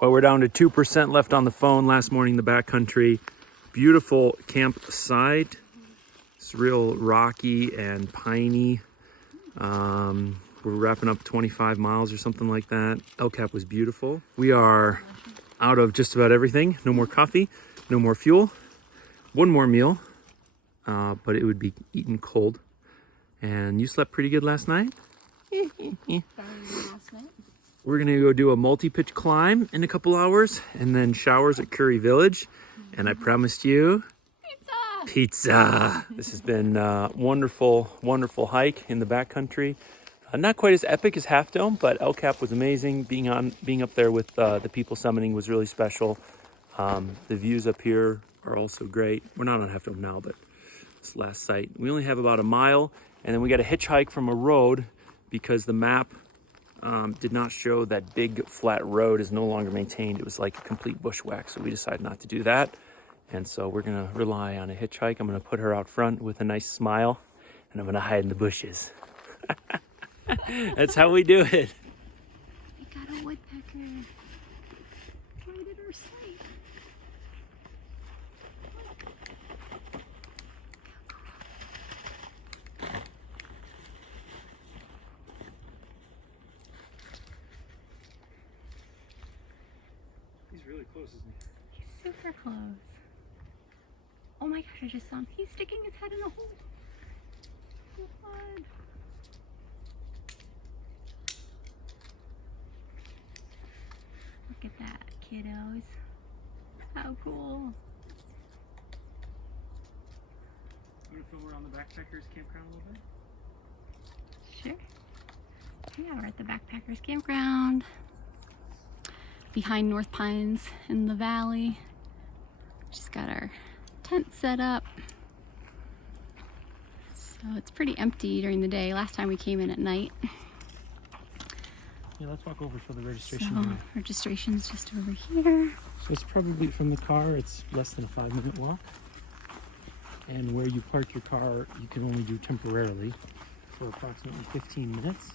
Well, we're down to 2% left on the phone. Last morning, the backcountry. Beautiful campsite. It's real rocky and piney. We're wrapping up 25 miles or something like that. El Cap was beautiful. We are out of just about everything. No more coffee, no more fuel. One more meal, but it would be eaten cold. And you slept pretty good last night? We're gonna go do a multi-pitch climb in a couple hours and then showers at Curry Village. And I promised you pizza. This has been a wonderful, wonderful hike in the backcountry. Not quite as epic as Half Dome, but El Cap was amazing. Being up there with the people summiting was really special. The views up here are also great. We're not on Half Dome now, but this last site. We only have about a mile, and then we got to hitchhike from a road because the map did not show that big flat road is no longer maintained. It was like a complete bushwhack, so we decided not to do that. And so we're gonna rely on a hitchhike. I'm gonna put her out front with a nice smile, and I'm gonna hide in the bushes. That's how we do it. We got a woodpecker right at our site. He's really close, isn't he? He's super close. Oh my gosh, I just saw him. He's sticking his head in a hole. God. Look at that, kiddos. How cool. You want to film around the Backpackers Campground a little bit? Sure. Yeah, we're at the Backpackers Campground. Behind North Pines in the valley. Just got our tent set up. So it's pretty empty during the day. Last time we came in at night. Yeah, let's walk over for the registration. So registration's just over here. So it's probably from the car, it's less than a 5-minute walk. And where you park your car, you can only do temporarily for approximately 15 minutes.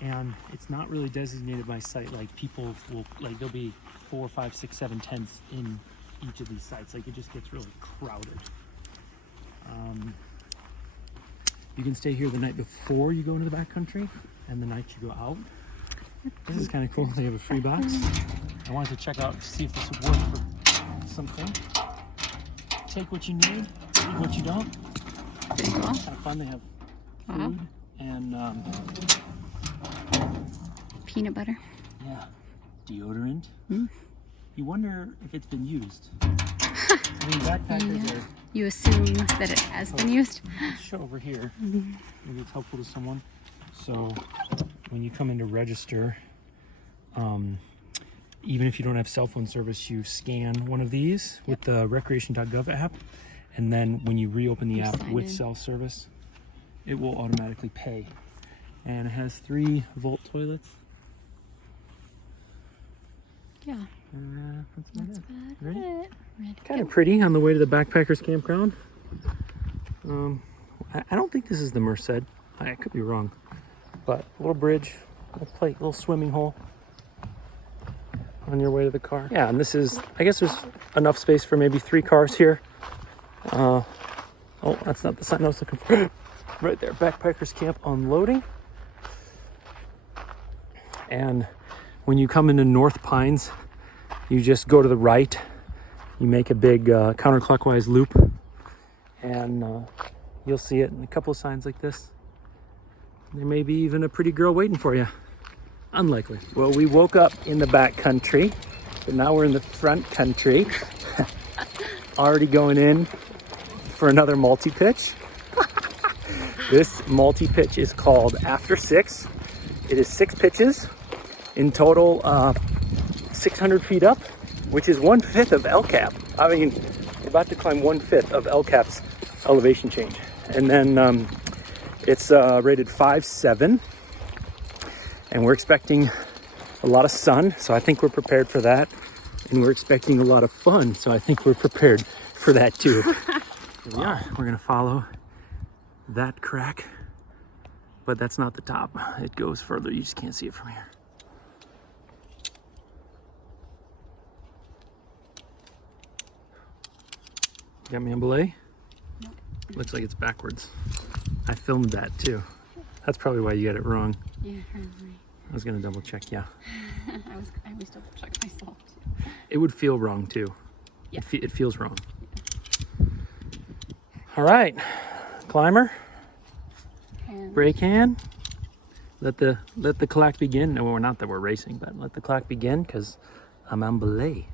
And it's not really designated by site. Like people will, like there'll be 4, 5, 6, 7 tents in each of these sites. Like it just gets really crowded. You can stay here the night before you go into the backcountry and the night you go out. This is kind of cool. They have a free box. I wanted to check out to see if this would work for something. Take what you need, leave what you don't. Pretty cool. Kind of fun. They have food and peanut butter. yeah, deodorant. Mm. You wonder if it's been used. I mean, backpackers are. You assume that it has been used? Let's show over here. Maybe it's helpful to someone. So when you come in to register, even if you don't have cell phone service, you scan one of these with the recreation.gov app, and then when you reopen the app with cell service, it will automatically pay. And it has 3 volt toilets. Yeah. That's about Ready? it. Kind of pretty on the way to the Backpackers Campground. I don't think this is the Merced. I could be wrong. But a little bridge, little swimming hole on your way to the car. Yeah, and this is, I guess there's enough space for maybe 3 cars here. Oh, that's not the sign I was looking for. Right there, Backpackers Camp unloading. And when you come into North Pines, you just go to the right. You make a big counterclockwise loop, and you'll see it in a couple of signs like this. There may be even a pretty girl waiting for you. Unlikely. Well, we woke up in the back country, but now we're in the front country. Already going in for another multi-pitch. This multi-pitch is called After 6. It is 6 pitches. In total, 600 feet up, which is 1/5 of El Cap. I mean, we're about to climb 1/5 of El Cap's elevation change. And then it's rated 5.7, and we're expecting a lot of sun, so I think we're prepared for that. And we're expecting a lot of fun, so I think we're prepared for that too. Here we are. We're gonna follow that crack, but that's not the top. It goes further. You just can't see it from here. Got me on belay? Nope. Looks like it's backwards. I filmed that too. That's probably why you got it wrong. Yeah, probably. I was gonna double check, yeah. I always double check myself. It would feel wrong too. Yeah. It feels wrong. All right, climber, And brake hand. Let the clock begin. No, we're not that we're racing, but let the clock begin because I'm on belay.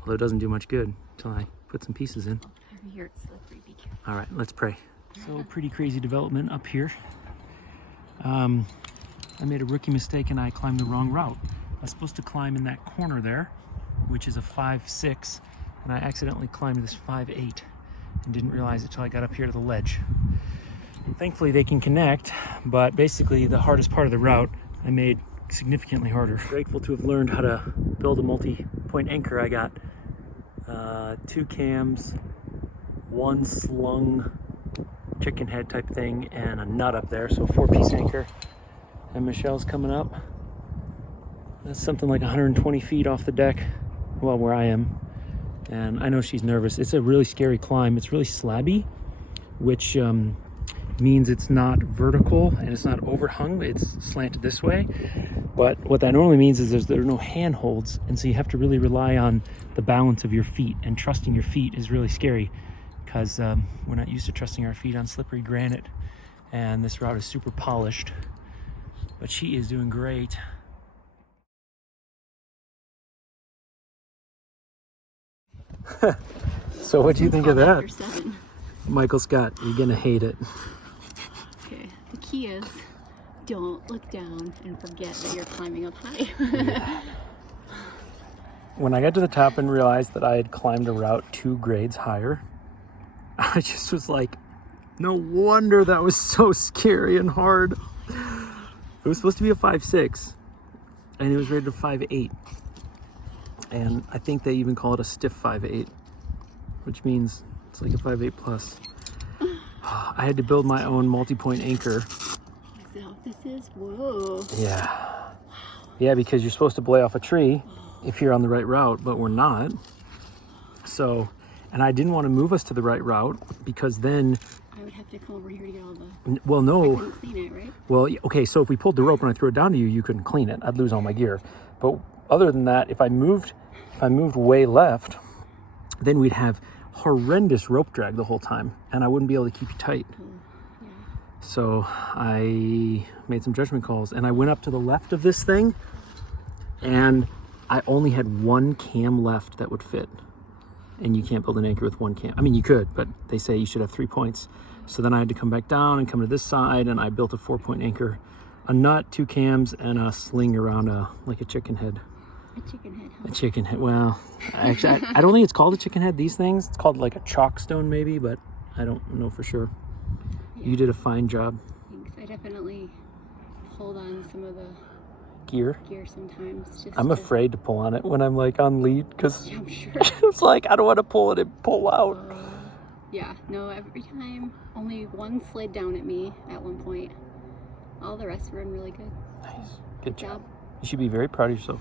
Although it doesn't do much good until I put some pieces in. over here it's slippery. Be careful. All right, let's pray. So pretty crazy development up here. I made a rookie mistake and I climbed the wrong route. I was supposed to climb in that corner there, which is a 5-6, and I accidentally climbed this 5-8 and didn't realize it till I got up here to the ledge. Thankfully they can connect, but basically the hardest part of the route I made significantly harder. Grateful to have learned how to build a multi-point anchor. I got 2 cams, 1 slung chicken head type thing, and a nut up there, so a 4-piece anchor. And Michelle's coming up. That's something like 120 feet off the deck, well, where I am. And I know she's nervous. It's a really scary climb. It's really slabby, which means it's not vertical and it's not overhung. It's slanted this way. But what that normally means is there are no handholds, and so you have to really rely on the balance of your feet, and trusting your feet is really scary because we're not used to trusting our feet on slippery granite, and this route is super polished. But she is doing great. So what do you think of that? After 7. Michael Scott, you're gonna hate it. Okay, the key is don't look down and forget that you're climbing up high. When I got to the top and realized that I had climbed a route 2 grades higher, I just was like, no wonder that was so scary and hard. It was supposed to be a 5-6, and it was rated a 5-8. And I think they even call it a stiff 5-8, which means it's like a 5-8 plus. I had to build my own multi-point anchor. Is that what this is? Whoa. Yeah. Yeah, because you're supposed to belay off a tree if you're on the right route, but we're not. So, and I didn't want to move us to the right route because then, I would have to come over here to get all the... well, I no. couldn't clean it, right? Well, okay, so if we pulled the rope and I threw it down to you, you couldn't clean it. I'd lose all my gear. But other than that, if I moved way left, then we'd have horrendous rope drag the whole time, and I wouldn't be able to keep you tight. Yeah. So I made some judgment calls, and I went up to the left of this thing, and I only had 1 cam left that would fit. And you can't build an anchor with 1 cam. I mean, you could, but they say you should have 3 points. So then I had to come back down and come to this side, and I built a 4-point anchor, a nut, 2 cams, and a sling around like a chicken head. A chicken head, huh? A chicken head. Well, actually, I don't think it's called a chicken head. These things, it's called like a chalk stone maybe, but I don't know for sure. Yeah. You did a fine job. Thanks. I definitely pulled on some of the Gear. gear sometimes. Just I'm afraid to pull on it when I'm like on lead because Yeah, I'm sure. it's like I don't want to pull it and pull out. Yeah, no, every time only 1 slid down at me at one point. All the rest were in really good. Nice. Good job. job. You should be very proud of yourself.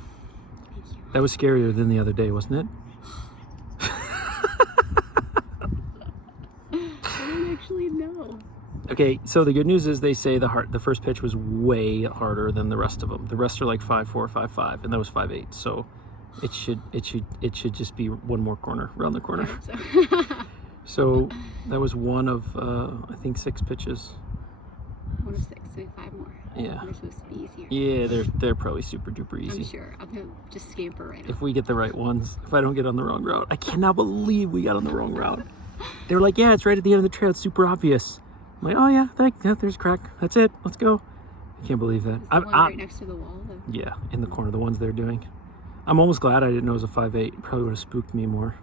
Thank you. That was scarier than the other day, wasn't it? I don't actually know. Okay, so the good news is they say the first pitch was way harder than the rest of them. The rest are like 5-4, 5-5, and that was 5-8. So it should just be 1 more corner around the corner. So that was one of I think 6 pitches. 1 of 6, so 5 more. Yeah. They're supposed to be easier. Yeah, they're probably super duper easy. I'm sure. I'm gonna just scamper right If we get the right ones, if I don't get on the wrong route. I cannot believe we got on the wrong route. They were like, yeah, it's right at the end of the trail. It's super obvious. I'm like, oh yeah, there's a crack. That's it. Let's go. I can't believe that. The one right next to the wall, though. Yeah, in the corner, the ones they're doing. I'm almost glad I didn't know it was a 5-8. It probably would have spooked me more.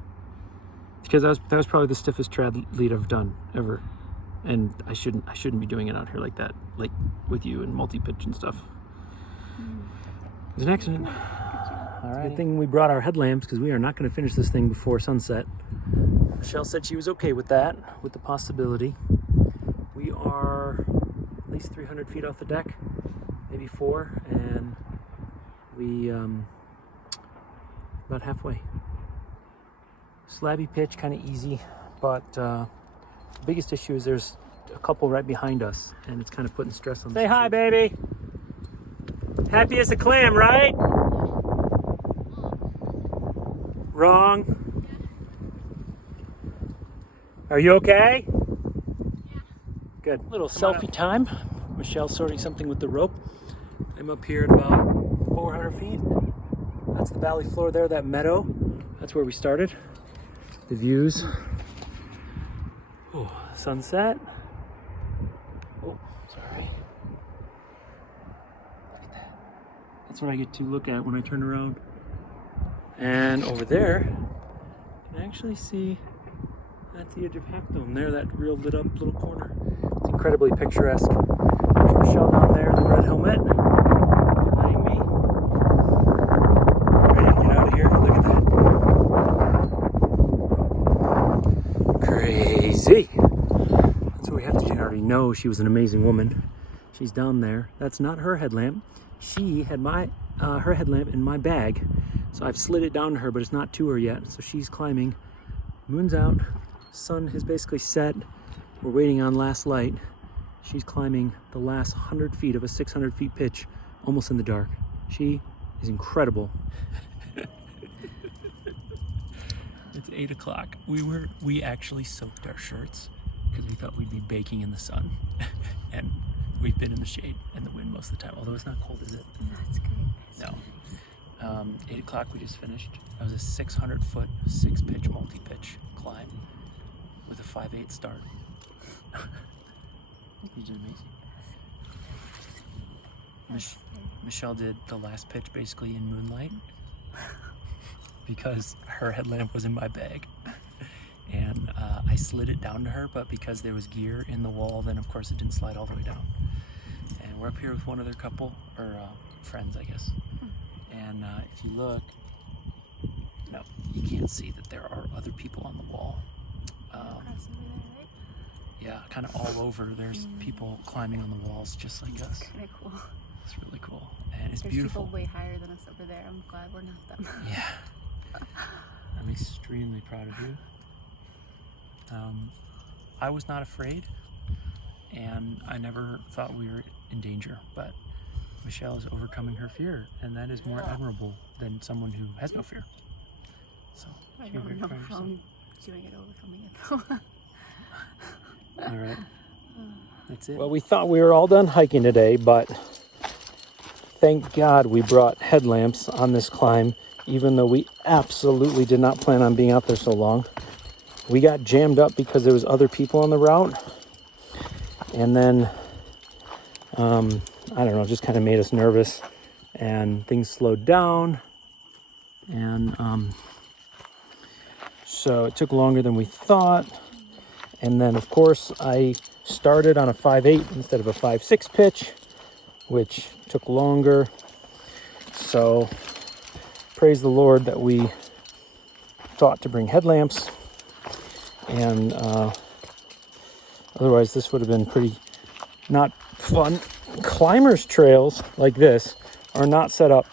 Because that was probably the stiffest trad lead I've done ever. And I shouldn't be doing it out here like that, like with you and multi-pitch and stuff. It was an accident. All right. Good thing we brought our headlamps because we are not going to finish this thing before sunset. Michelle said she was okay with that, with the possibility. We are at least 300 feet off the deck, maybe 4, and we about halfway. Slabby pitch, kind of easy, but the biggest issue is there's a couple right behind us, and it's kind of putting stress on them. Say hi, baby. Happy as a clam, right? Wrong. Are you okay? Yeah. Good. Little selfie time. Michelle's sorting something with the rope. I'm up here at about 400 feet. That's the valley floor there, that meadow. That's where we started. The views. Oh, sunset. Oh, sorry. Look at that. That's what I get to look at when I turn around. And over there, you can actually see at the edge of Half Dome there, that real lit up little corner. It's incredibly picturesque. There's Michelle down there in the red helmet. Behind me. Ready to get out of here? Look at that. Crazy. That's what we have to do. I already know she was an amazing woman. She's down there. That's not her headlamp. She had her headlamp in my bag. So I've slid it down to her, but it's not to her yet. So she's climbing. Moon's out. Sun has basically set. We're waiting on last light. She's climbing the last 100 feet of a 600 feet pitch, almost in the dark. She is incredible. It's 8 o'clock. We actually soaked our shirts because we thought we'd be baking in the sun. And we've been in the shade and the wind most of the time, although it's not cold, is it? That's good. No. 8 o'clock we just finished. That was a 600 foot, 6-pitch, multi-pitch climb with a 5/8 start. You did amazing. Michelle did the last pitch basically in moonlight because her headlamp was in my bag. And I slid it down to her, but because there was gear in the wall, then of course it didn't slide all the way down. And we're up here with one other couple, or friends, I guess. And if you look, no, you can't see that there are other people on the wall. Yeah, kind of all over. There's people climbing on the walls just like us. Kind of cool. It's really cool, and it's There's beautiful. People way higher than us over there. I'm glad we're not them. Yeah, I'm extremely proud of you. I was not afraid, and I never thought we were in danger, but Michelle is overcoming her fear, and that is more admirable than someone who has no fear. So, I don't know how I'm doing it, overcoming it though. All right, that's it. Well, we thought we were all done hiking today, but thank God we brought headlamps on this climb, even though we absolutely did not plan on being out there so long. We got jammed up because there was other people on the route, and then I don't know, it just kind of made us nervous, and things slowed down, and so it took longer than we thought. And then of course I started on a 5/8 instead of a 5/6 pitch, which took longer. So praise the Lord that we thought to bring headlamps, and otherwise this would have been pretty not fun. Climbers trails like this are not set up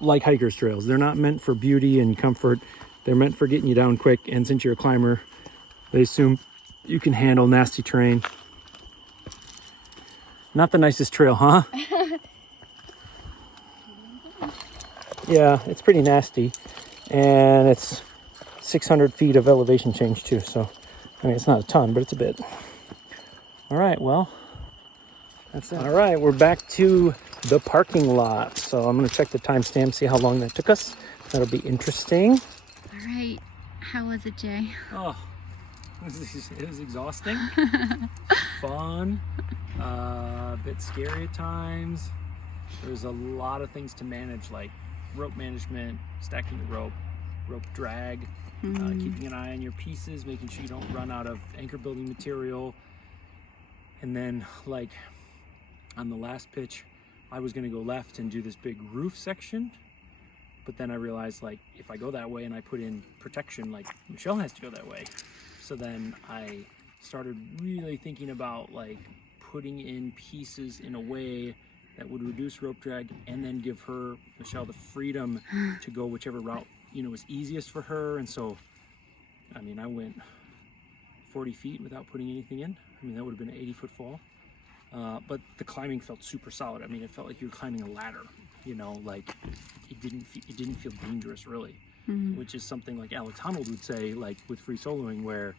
like hikers trails. They're not meant for beauty and comfort. They're meant for getting you down quick, and since you're a climber, they assume you can handle nasty terrain. Not the nicest trail, huh? Yeah, it's pretty nasty, and it's 600 feet of elevation change too, so I mean it's not a ton, but it's a bit. All right, well, that's it. All right, we're back to the parking lot, so I'm gonna check the timestamp, see how long that took us. That'll be interesting. All right, how was it, Jay? Oh, it was exhausting. Fun, a bit scary at times. There's a lot of things to manage, like rope management, stacking the rope drag, keeping an eye on your pieces, making sure you don't run out of anchor building material. And then, like on the last pitch, I was gonna go left and do this big roof section, but then I realized, like, if I go that way and I put in protection, like Michelle has to go that way. So then I started really thinking about like putting in pieces in a way that would reduce rope drag and then give Michelle, the freedom to go whichever route, was easiest for her. And so, I mean, I went 40 feet without putting anything in. I mean, that would have been an 80-foot fall. But the climbing felt super solid. I mean, it felt like you were climbing a ladder, you know, like it didn't feel dangerous really, which is something like Alex Honnold would say, like with free soloing, where,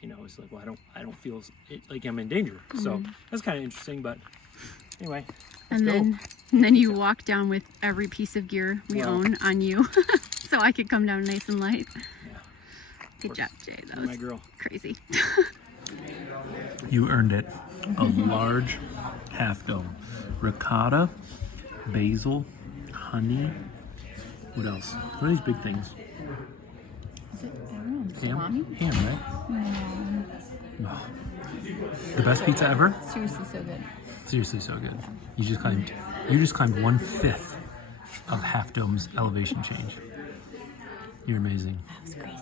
you know, it's like, well, I don't feel like I'm in danger. So that's kind of interesting, but anyway, let's go. And then you walk down with every piece of gear we own on you, so I could come down nice and light. Yeah, Good job, Jay. That you're was my girl. crazy. You earned it. A large Half Dome. Ricotta, basil, honey. What else? What are these big things? Is it, I don't know, salami? Ham, right? Oh. The best pizza ever? Seriously, so good. Seriously, so good. You just climbed 1/5 of Half Dome's elevation change. You're amazing. That was crazy.